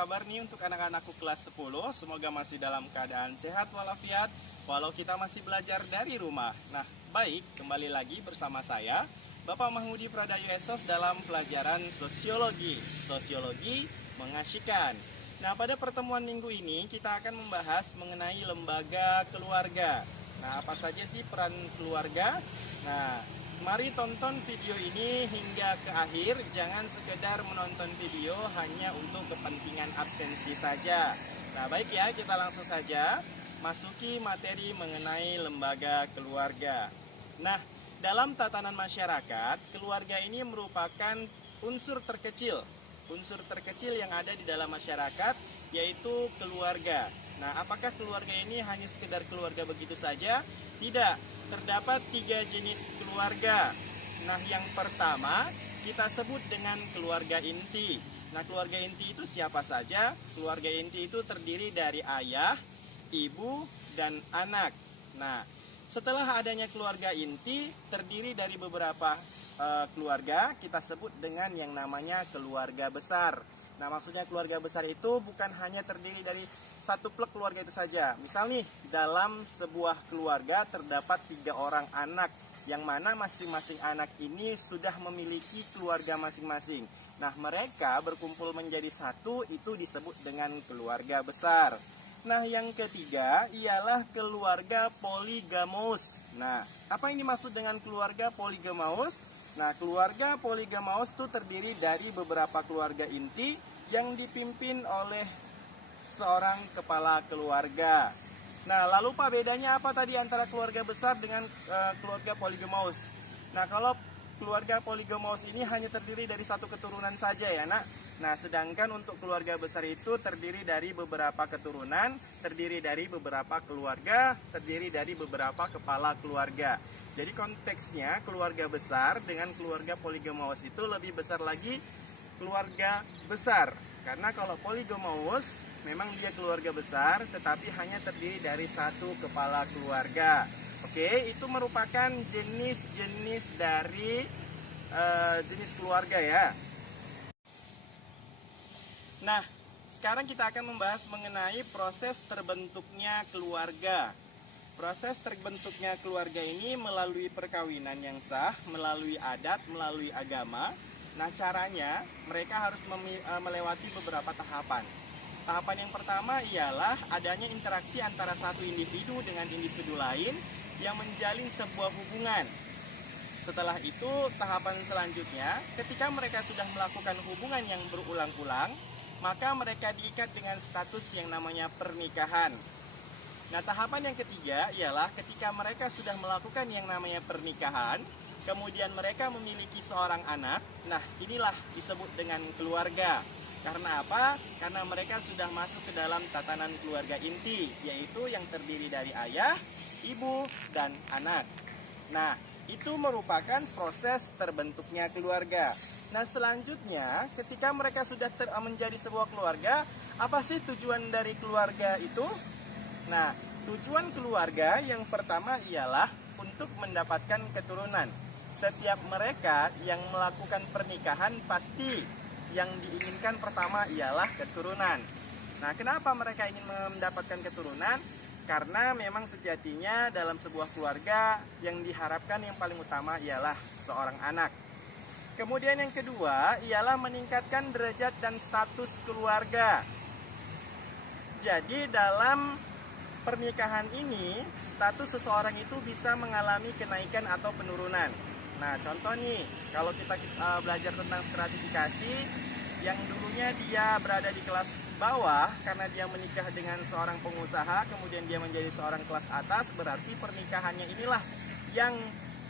kabar nih untuk anak-anakku kelas 10? Semoga masih dalam keadaan sehat walafiat, walau kita masih belajar dari rumah. Nah, baik, kembali lagi bersama saya, Bapak Mahmudi Pradayu Esos dalam pelajaran Sosiologi. Sosiologi mengasyikkan. Nah, pada pertemuan minggu ini kita akan membahas mengenai lembaga keluarga. Nah, apa saja sih peran keluarga? Nah, mari tonton video ini hingga ke akhir. Jangan sekedar menonton video hanya untuk kepentingan absensi saja. Nah, baik ya, kita langsung saja masuki materi mengenai lembaga keluarga. Nah, dalam tatanan masyarakat, keluarga ini merupakan unsur terkecil yang ada di dalam masyarakat, yaitu keluarga. Nah, apakah keluarga ini hanya sekedar keluarga begitu saja? Tidak, terdapat 3 jenis keluarga. Nah, yang pertama kita sebut dengan keluarga inti. Nah, keluarga inti itu siapa saja? Keluarga inti itu terdiri dari ayah, ibu, dan anak. Nah, setelah adanya keluarga inti, terdiri dari beberapa keluarga, kita sebut dengan yang namanya keluarga besar. Nah, maksudnya keluarga besar itu bukan hanya terdiri dari satu plek keluarga itu saja. Misal nih, dalam sebuah keluarga terdapat 3 orang anak, yang mana masing-masing anak ini sudah memiliki keluarga masing-masing. Nah, mereka berkumpul menjadi satu, itu disebut dengan keluarga besar. Nah, yang ketiga ialah keluarga poligamos. Nah, apa yang dimaksud dengan keluarga poligamos? Nah, keluarga poligamos itu terdiri dari beberapa keluarga inti yang dipimpin oleh seorang kepala keluarga. Nah, lalu Pak, bedanya apa tadi antara keluarga besar dengan keluarga poligamos? Nah, kalau keluarga poligamos ini hanya terdiri dari satu keturunan saja ya, Nak. Nah, sedangkan untuk keluarga besar itu terdiri dari beberapa keturunan, terdiri dari beberapa keluarga, terdiri dari beberapa kepala keluarga. Jadi konteksnya keluarga besar dengan keluarga poligamos itu lebih besar lagi keluarga besar. Karena kalau poligamos memang dia keluarga besar tetapi hanya terdiri dari satu kepala keluarga. Oke, itu merupakan jenis-jenis dari jenis keluarga ya. Nah, sekarang kita akan membahas mengenai proses terbentuknya keluarga. Proses terbentuknya keluarga ini melalui perkawinan yang sah, melalui adat, melalui agama. Nah, caranya mereka harus melewati beberapa tahapan. Tahapan yang pertama ialah adanya interaksi antara satu individu dengan individu lain yang menjalin sebuah hubungan. Setelah itu, tahapan selanjutnya, ketika mereka sudah melakukan hubungan yang berulang-ulang, maka mereka diikat dengan status yang namanya pernikahan. Nah, tahapan yang ketiga ialah ketika mereka sudah melakukan yang namanya pernikahan, kemudian mereka memiliki seorang anak. Nah, inilah disebut dengan keluarga. Karena apa? Karena mereka sudah masuk ke dalam tatanan keluarga inti, yaitu yang terdiri dari ayah, ibu, dan anak. Nah, itu merupakan proses terbentuknya keluarga. Nah, selanjutnya ketika mereka sudah menjadi sebuah keluarga, apa sih tujuan dari keluarga itu? Nah, tujuan keluarga yang pertama ialah untuk mendapatkan keturunan. Setiap mereka yang melakukan pernikahan pasti yang diinginkan pertama ialah keturunan. Nah, kenapa mereka ingin mendapatkan keturunan? Karena memang sejatinya dalam sebuah keluarga yang diharapkan yang paling utama ialah seorang anak. Kemudian yang kedua ialah meningkatkan derajat dan status keluarga. Jadi dalam pernikahan ini, status seseorang itu bisa mengalami kenaikan atau penurunan. Nah, contoh nih, kalau kita belajar tentang stratifikasi, yang dulunya dia berada di kelas bawah karena dia menikah dengan seorang pengusaha, kemudian dia menjadi seorang kelas atas, berarti pernikahannya inilah yang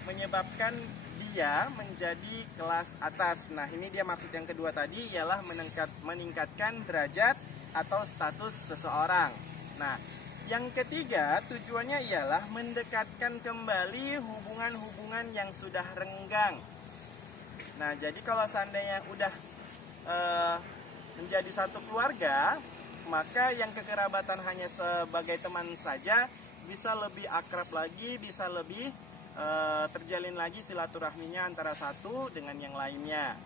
menyebabkan dia menjadi kelas atas. Nah, ini dia maksud yang kedua tadi ialah meningkatkan derajat atau status seseorang. Nah, yang ketiga tujuannya ialah mendekatkan kembali hubungan-hubungan yang sudah renggang. Nah, jadi kalau seandainya udah menjadi satu keluarga, maka yang kekerabatan hanya sebagai teman saja bisa lebih akrab lagi, bisa lebih terjalin lagi silaturahminya antara satu dengan yang lainnya.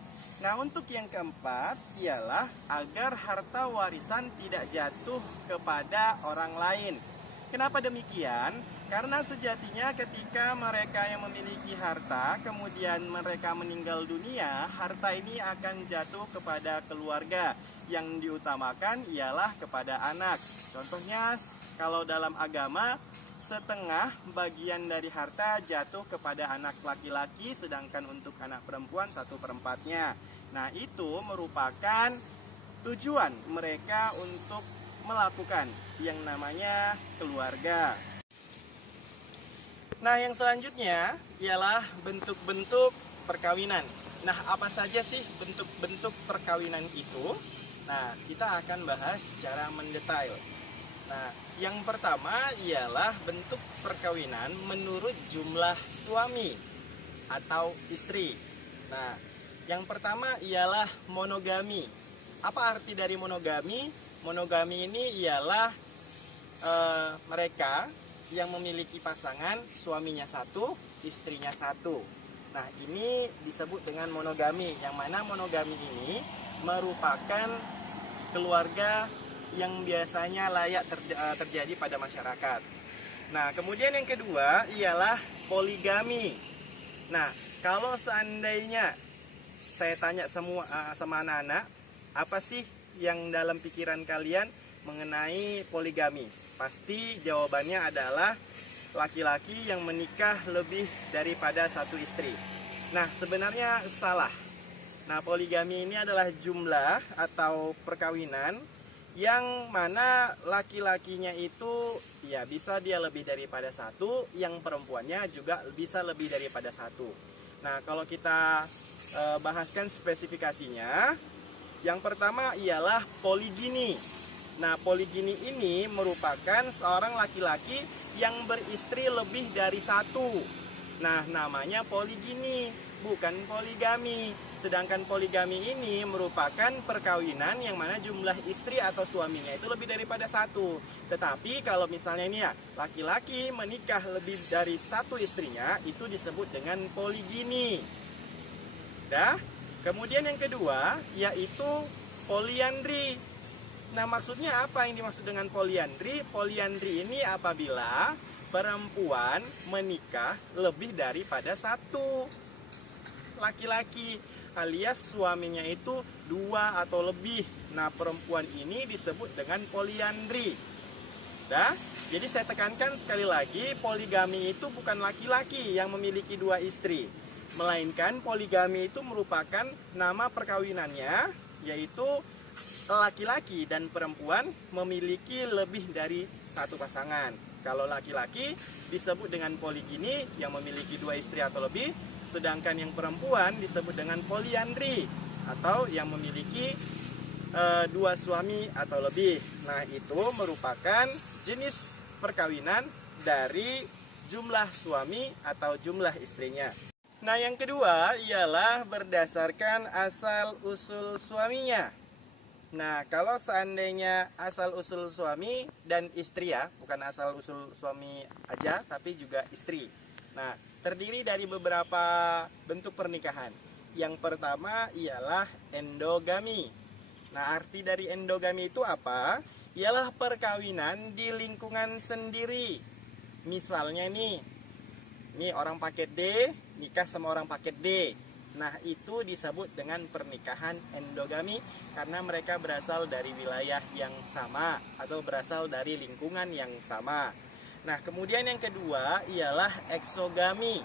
Nah, untuk yang keempat ialah agar harta warisan tidak jatuh kepada orang lain. Kenapa demikian? Karena sejatinya ketika mereka yang memiliki harta, kemudian mereka meninggal dunia, harta ini akan jatuh kepada keluarga. Yang diutamakan ialah kepada anak. Contohnya, kalau dalam agama, setengah bagian dari harta jatuh kepada anak laki-laki, sedangkan untuk anak perempuan 1/4-nya. Nah, itu merupakan tujuan mereka untuk melakukan yang namanya keluarga. Nah, yang selanjutnya ialah bentuk-bentuk perkawinan. Nah, apa saja sih bentuk-bentuk perkawinan itu? Nah, kita akan bahas secara mendetail. Nah, yang pertama ialah bentuk perkawinan menurut jumlah suami atau istri. Nah, yang pertama ialah monogami. Apa arti dari monogami? Monogami ini ialah mereka yang memiliki pasangan, suaminya satu, istrinya satu. Nah, ini disebut dengan monogami, yang mana monogami ini merupakan keluarga yang biasanya layak terjadi pada masyarakat. Nah, kemudian yang kedua ialah poligami. Nah, kalau seandainya saya tanya sama anak-anak, apa sih yang dalam pikiran kalian mengenai poligami? Pasti jawabannya adalah laki-laki yang menikah lebih daripada satu istri. Nah, sebenarnya salah. Nah, poligami ini adalah jumlah atau perkawinan yang mana laki-lakinya itu ya bisa dia lebih daripada satu, yang perempuannya juga bisa lebih daripada satu. Nah, kalau kita bahaskan spesifikasinya, yang pertama ialah poligini. Nah, poligini ini merupakan seorang laki-laki yang beristri lebih dari satu. Nah, namanya poligini, bukan poligami. Sedangkan poligami ini merupakan perkawinan yang mana jumlah istri atau suaminya itu lebih daripada satu. Tetapi kalau misalnya ini ya, laki-laki menikah lebih dari satu istrinya, itu disebut dengan poligini. Dah. Kemudian yang kedua yaitu poliandri. Nah, maksudnya apa yang dimaksud dengan poliandri? Poliandri ini apabila perempuan menikah lebih daripada satu laki-laki, alias suaminya itu dua atau lebih. Nah, perempuan ini disebut dengan poliandri. Dah? Jadi saya tekankan sekali lagi, poligami itu bukan laki-laki yang memiliki dua istri, melainkan poligami itu merupakan nama perkawinannya, yaitu laki-laki dan perempuan memiliki lebih dari satu pasangan. Kalau laki-laki disebut dengan poligini yang memiliki dua istri atau lebih, sedangkan yang perempuan disebut dengan poliandri atau yang memiliki dua suami atau lebih. Nah, itu merupakan jenis perkawinan dari jumlah suami atau jumlah istrinya. Nah, yang kedua ialah berdasarkan asal-usul suaminya. Nah, kalau seandainya asal-usul suami dan istri ya, bukan asal-usul suami aja, tapi juga istri. Nah, terdiri dari beberapa bentuk pernikahan. Yang pertama ialah endogami. Nah, arti dari endogami itu apa? Ialah perkawinan di lingkungan sendiri. Misalnya nih orang paket D nikah sama orang paket D. Nah, itu disebut dengan pernikahan endogami karena mereka berasal dari wilayah yang sama atau berasal dari lingkungan yang sama. Nah, kemudian yang kedua ialah eksogami.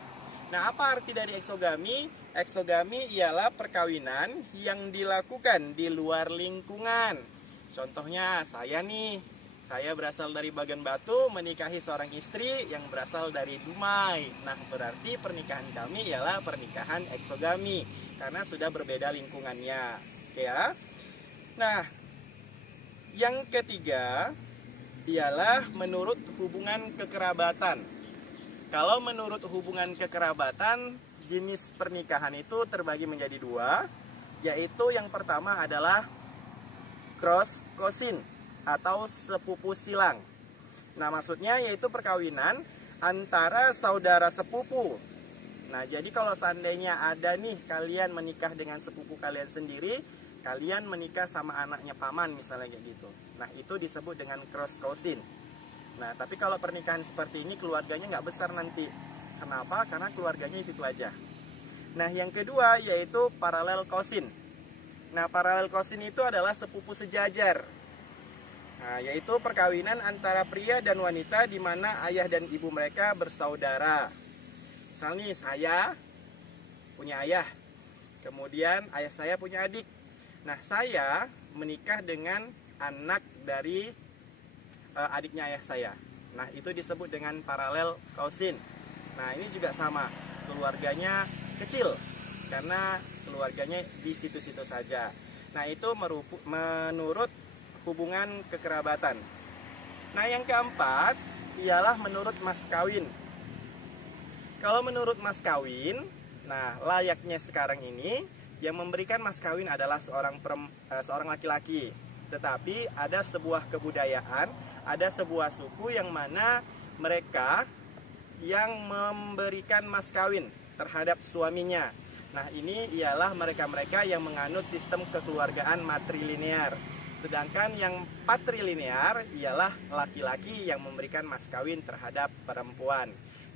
Nah, apa arti dari eksogami? Eksogami ialah perkawinan yang dilakukan di luar lingkungan. Contohnya saya berasal dari Bagan Batu menikahi seorang istri yang berasal dari Dumai. Nah, berarti pernikahan kami ialah pernikahan eksogami karena sudah berbeda lingkungannya. Oke ya. Nah, yang ketiga ialah menurut hubungan kekerabatan. Kalau menurut hubungan kekerabatan, jenis pernikahan itu terbagi menjadi dua, yaitu yang pertama adalah cross cousin atau sepupu silang. Nah, maksudnya yaitu perkawinan antara saudara sepupu Nah, jadi kalau seandainya ada nih kalian menikah dengan sepupu kalian sendiri, kalian menikah sama anaknya paman misalnya kayak gitu. Nah, itu disebut dengan cross cousin. Nah, tapi kalau pernikahan seperti ini keluarganya nggak besar nanti. Kenapa? Karena keluarganya itu aja. Nah, yang kedua yaitu parallel cousin. Nah, parallel cousin itu adalah sepupu sejajar. Nah, yaitu perkawinan antara pria dan wanita di mana ayah dan ibu mereka bersaudara. Misalnya saya punya ayah, kemudian ayah saya punya adik. Nah, saya menikah dengan anak dari adiknya ayah saya. Nah, itu disebut dengan parallel cousin. Nah, ini juga sama, keluarganya kecil karena keluarganya di situ-situ saja. Nah, itu menurut hubungan kekerabatan. Nah, yang keempat ialah menurut mas kawin. Kalau menurut mas kawin, nah layaknya sekarang ini yang memberikan mas kawin adalah seorang laki-laki. Tetapi ada sebuah kebudayaan, ada sebuah suku yang mana mereka yang memberikan mas kawin terhadap suaminya. Nah, ini ialah mereka-mereka yang menganut sistem kekeluargaan matrilinear. Sedangkan yang patrilinear ialah laki-laki yang memberikan mas kawin terhadap perempuan.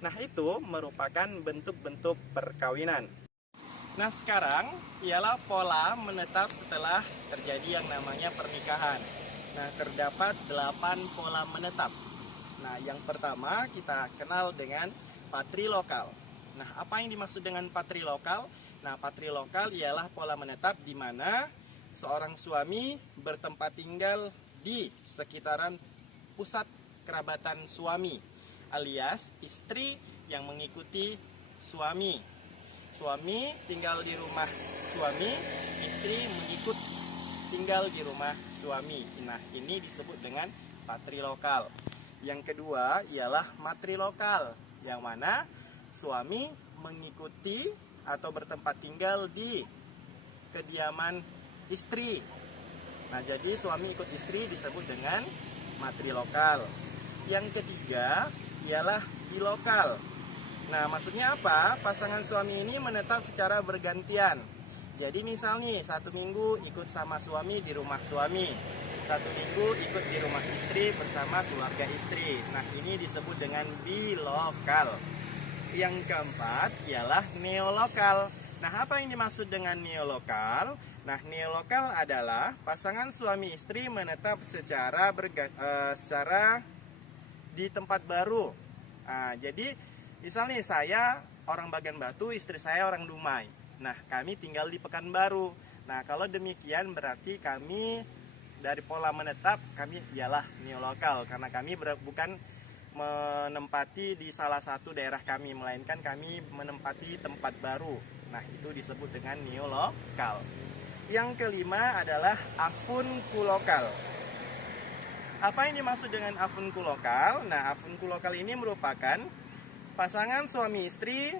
Nah, itu merupakan bentuk-bentuk perkawinan. Nah, sekarang ialah pola menetap setelah terjadi yang namanya pernikahan. Nah, terdapat 8 pola menetap. Nah, yang pertama kita kenal dengan patrilokal. Nah, apa yang dimaksud dengan patrilokal? Nah, patrilokal ialah pola menetap di mana seorang suami bertempat tinggal di sekitaran pusat kerabatan suami, alias istri yang mengikuti suami. Suami tinggal di rumah suami, istri mengikut tinggal di rumah suami. Nah, ini disebut dengan patrilokal. Yang kedua ialah matrilokal, yang mana suami mengikuti atau bertempat tinggal di kediaman istri. Nah, jadi suami ikut istri disebut dengan matrilokal. Yang ketiga ialah bilokal. Nah, maksudnya apa? Pasangan suami ini menetap secara bergantian. Jadi misal nih, 1 minggu ikut sama suami di rumah suami, 1 minggu ikut di rumah istri bersama keluarga istri. Nah, ini disebut dengan bilokal. Yang keempat ialah neolokal. Nah, apa yang dimaksud dengan neolokal? Nah, neolokal adalah pasangan suami istri menetap secara di tempat baru. Nah, jadi misalnya saya orang Bagan Batu, istri saya orang Dumai. Nah, kami tinggal di Pekanbaru. Nah, kalau demikian berarti kami dari pola menetap kami ialah neolokal karena kami bukan menempati di salah satu daerah kami, melainkan kami menempati tempat baru. Nah, itu disebut dengan neolokal. Yang kelima adalah afunkulokal. Apa yang dimaksud dengan afunkulokal? Nah, afunkulokal ini merupakan pasangan suami istri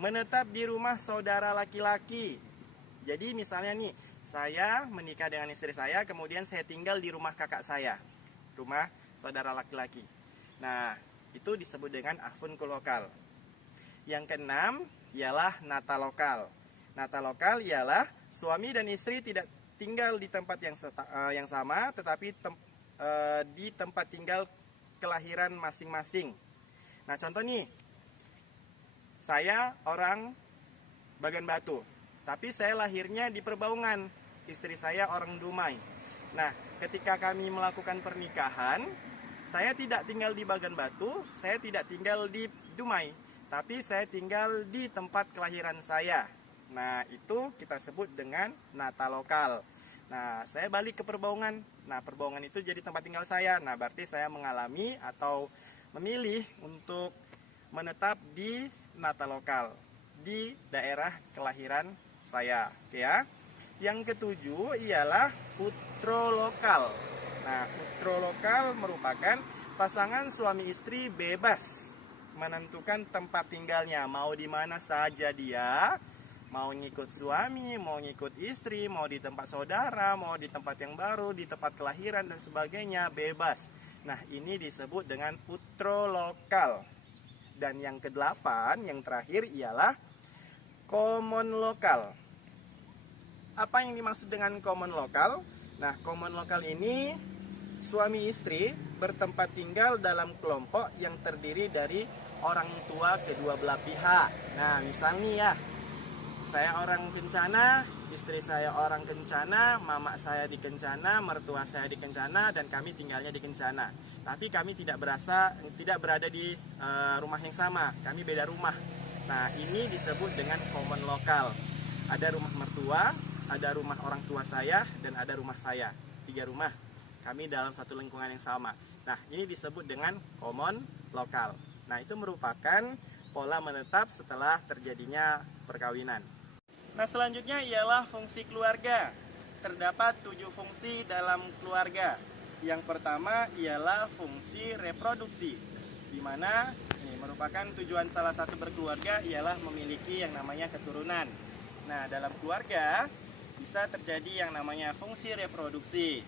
menetap di rumah saudara laki-laki. Jadi misalnya nih, saya menikah dengan istri saya, kemudian saya tinggal di rumah kakak saya, rumah saudara laki-laki. Nah, itu disebut dengan afunkulokal. Yang keenam ialah natalokal. Natalokal ialah suami dan istri tidak tinggal di tempat yang sama, tetapi di tempat tinggal kelahiran masing-masing. Nah, contoh nih, saya orang Bagan Batu, tapi saya lahirnya di Perbaungan, istri saya orang Dumai. Nah, ketika kami melakukan pernikahan, saya tidak tinggal di Bagan Batu, saya tidak tinggal di Dumai, tapi saya tinggal di tempat kelahiran saya. Nah, itu kita sebut dengan natalokal. Nah, saya balik ke Perbaungan. Nah, Perbaungan itu jadi tempat tinggal saya. Nah, berarti saya mengalami atau memilih untuk menetap di natalokal, di daerah kelahiran saya. Oke ya. Yang ketujuh ialah putrolokal. Nah, putrolokal merupakan pasangan suami istri bebas menentukan tempat tinggalnya, mau di mana saja dia, mau ngikut suami, mau ngikut istri, mau di tempat saudara, mau di tempat yang baru, di tempat kelahiran dan sebagainya, bebas. Nah, ini disebut dengan putrolokal. Dan yang kedelapan, yang terakhir ialah common lokal. Apa yang dimaksud dengan common lokal? Nah, common lokal ini suami istri bertempat tinggal dalam kelompok yang terdiri dari orang tua kedua belah pihak. Nah, misalnya ya, saya orang Kencana, istri saya orang Kencana, mama saya di Kencana, mertua saya di Kencana, dan kami tinggalnya di Kencana. Tapi kami tidak berada di rumah yang sama, kami beda rumah. Nah, ini disebut dengan common lokal. Ada rumah mertua, ada rumah orang tua saya, dan ada rumah saya. 3 rumah, kami dalam satu lingkungan yang sama. Nah, ini disebut dengan common lokal. Nah, itu merupakan pola menetap setelah terjadinya perkawinan. Nah, selanjutnya ialah fungsi keluarga. Terdapat 7 fungsi dalam keluarga. Yang pertama ialah fungsi reproduksi, di mana ini merupakan tujuan salah satu berkeluarga ialah memiliki yang namanya keturunan. Nah, dalam keluarga bisa terjadi yang namanya fungsi reproduksi.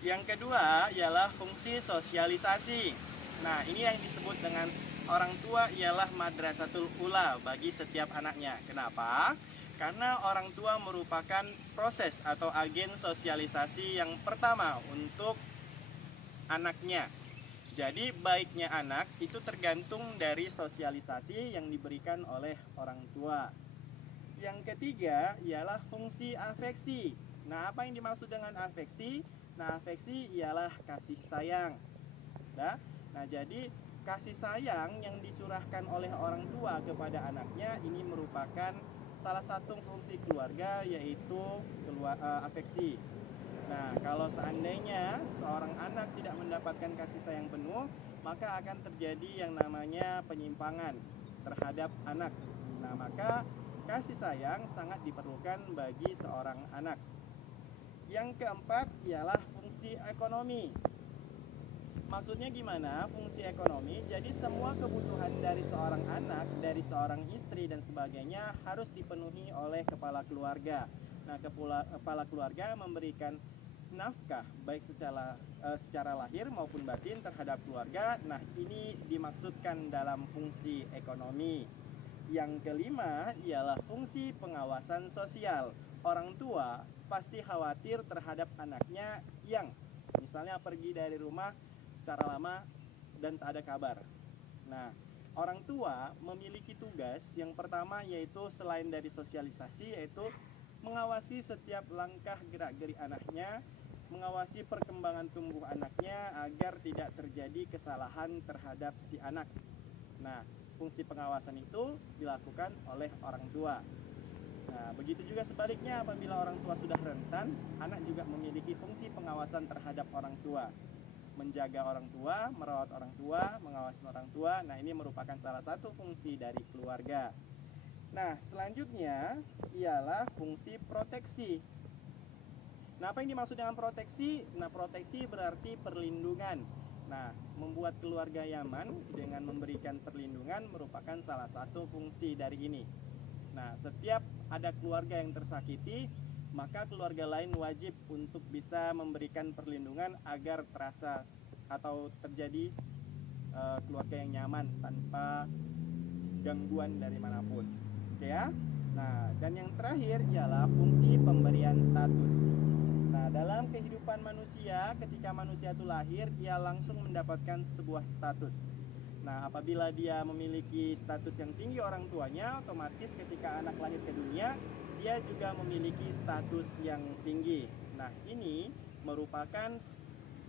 Yang kedua ialah fungsi sosialisasi. Nah, ini yang disebut dengan orang tua ialah madrasatul ula bagi setiap anaknya. Kenapa? Karena orang tua merupakan proses atau agen sosialisasi yang pertama untuk anaknya. Jadi baiknya anak itu tergantung dari sosialisasi yang diberikan oleh orang tua. Yang ketiga ialah fungsi afeksi. Nah, apa yang dimaksud dengan afeksi? Nah, afeksi ialah kasih sayang. Nah, jadi kasih sayang yang dicurahkan oleh orang tua kepada anaknya ini merupakan salah satu fungsi keluarga, yaitu afeksi. Nah, kalau seandainya seorang anak tidak mendapatkan kasih sayang penuh, maka akan terjadi yang namanya penyimpangan terhadap anak. Nah, maka kasih sayang sangat diperlukan bagi seorang anak. Yang keempat ialah fungsi ekonomi. Maksudnya gimana fungsi ekonomi? Jadi semua kebutuhan dari seorang anak, dari seorang istri dan sebagainya harus dipenuhi oleh kepala keluarga. Nah, kepala keluarga memberikan nafkah baik secara lahir maupun batin terhadap keluarga. Nah, ini dimaksudkan dalam fungsi ekonomi. Yang kelima ialah fungsi pengawasan sosial. Orang tua pasti khawatir terhadap anaknya yang misalnya pergi dari rumah secara lama dan tak ada kabar. Nah, orang tua memiliki tugas yang pertama yaitu selain dari sosialisasi, yaitu mengawasi setiap langkah gerak-gerik anaknya, mengawasi perkembangan tumbuh anaknya agar tidak terjadi kesalahan terhadap si anak. Nah, fungsi pengawasan itu dilakukan oleh orang tua. Nah, begitu juga sebaliknya apabila orang tua sudah rentan, anak juga memiliki fungsi pengawasan terhadap orang tua. Menjaga orang tua, merawat orang tua, mengawasi orang tua. Nah, ini merupakan salah satu fungsi dari keluarga. Nah, selanjutnya ialah fungsi proteksi. Nah, apa yang dimaksud dengan proteksi? Nah, proteksi berarti perlindungan. Nah, membuat keluarga nyaman dengan memberikan perlindungan merupakan salah satu fungsi dari ini. Nah, setiap ada keluarga yang tersakiti, maka keluarga lain wajib untuk bisa memberikan perlindungan agar terasa atau terjadi keluarga yang nyaman tanpa gangguan dari manapun. Oke ya? Nah, dan yang terakhir ialah fungsi pemberian status. Nah, dalam kehidupan manusia, ketika manusia itu lahir, ia langsung mendapatkan sebuah status. Nah, apabila dia memiliki status yang tinggi orang tuanya, otomatis ketika anak lahir ke dunia, dia juga memiliki status yang tinggi. Nah, ini merupakan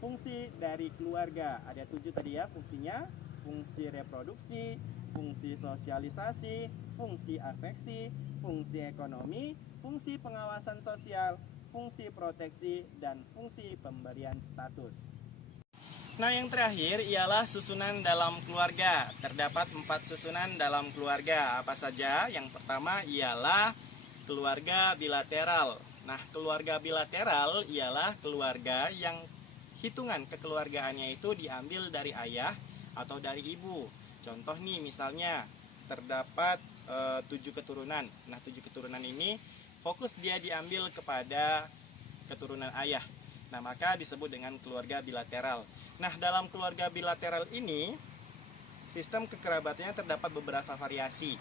fungsi dari keluarga. Ada 7 tadi ya fungsinya: fungsi reproduksi, fungsi sosialisasi, fungsi afeksi, fungsi ekonomi, fungsi pengawasan sosial, fungsi proteksi, dan fungsi pemberian status. Nah, yang terakhir ialah susunan dalam keluarga. Terdapat 4 susunan dalam keluarga. Apa saja? Yang pertama ialah keluarga bilateral. Nah, keluarga bilateral ialah keluarga yang hitungan kekeluargaannya itu diambil dari ayah atau dari ibu. Contoh nih, misalnya terdapat 7 keturunan. Nah, 7 keturunan ini fokus dia diambil kepada keturunan ayah. Nah, maka disebut dengan keluarga bilateral. Nah, dalam keluarga bilateral ini sistem kekerabatannya terdapat beberapa variasi.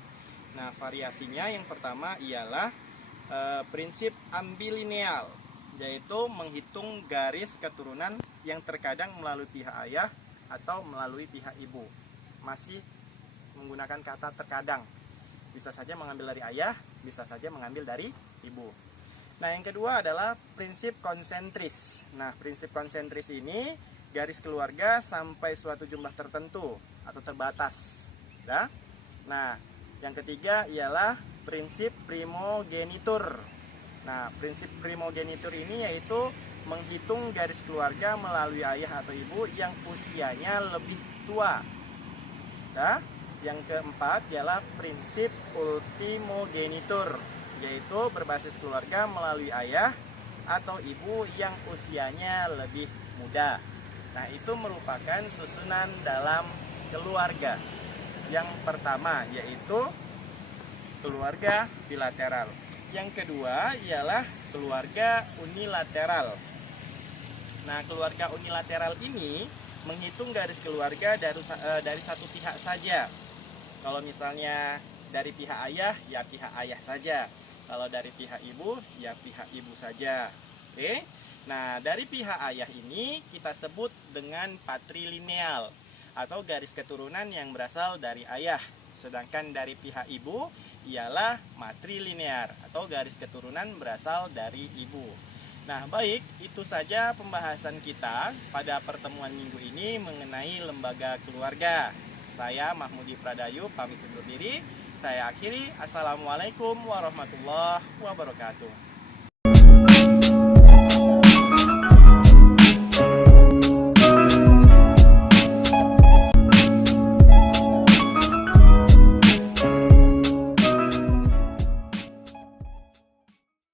Nah, variasinya yang pertama ialah prinsip ambilineal, yaitu menghitung garis keturunan yang terkadang melalui pihak ayah atau melalui pihak ibu. Masih menggunakan kata terkadang. Bisa saja mengambil dari ayah, bisa saja mengambil dari ibu. Nah, yang kedua adalah prinsip konsentris. Nah, prinsip konsentris ini garis keluarga sampai suatu jumlah tertentu atau terbatas. Ya? Nah, yang ketiga ialah prinsip primogenitur. Nah, prinsip primogenitur ini yaitu menghitung garis keluarga melalui ayah atau ibu yang usianya lebih tua. Ya? Yang keempat ialah prinsip ultimogenitur, yaitu berbasis keluarga melalui ayah atau ibu yang usianya lebih muda. Nah, itu merupakan susunan dalam keluarga. Yang pertama yaitu keluarga bilateral. Yang kedua ialah keluarga unilateral. Nah, keluarga unilateral ini menghitung garis keluarga dari satu pihak saja. Kalau misalnya dari pihak ayah, ya pihak ayah saja. Kalau dari pihak ibu, ya pihak ibu saja. Oke? Nah, dari pihak ayah ini kita sebut dengan patrilineal atau garis keturunan yang berasal dari ayah. Sedangkan dari pihak ibu ialah matrilinear atau garis keturunan berasal dari ibu. Nah, baik, itu saja pembahasan kita pada pertemuan minggu ini mengenai lembaga keluarga. Saya Mahmudi Pradayu pamit undur diri. Saya akhiri. Assalamualaikum warahmatullahi wabarakatuh.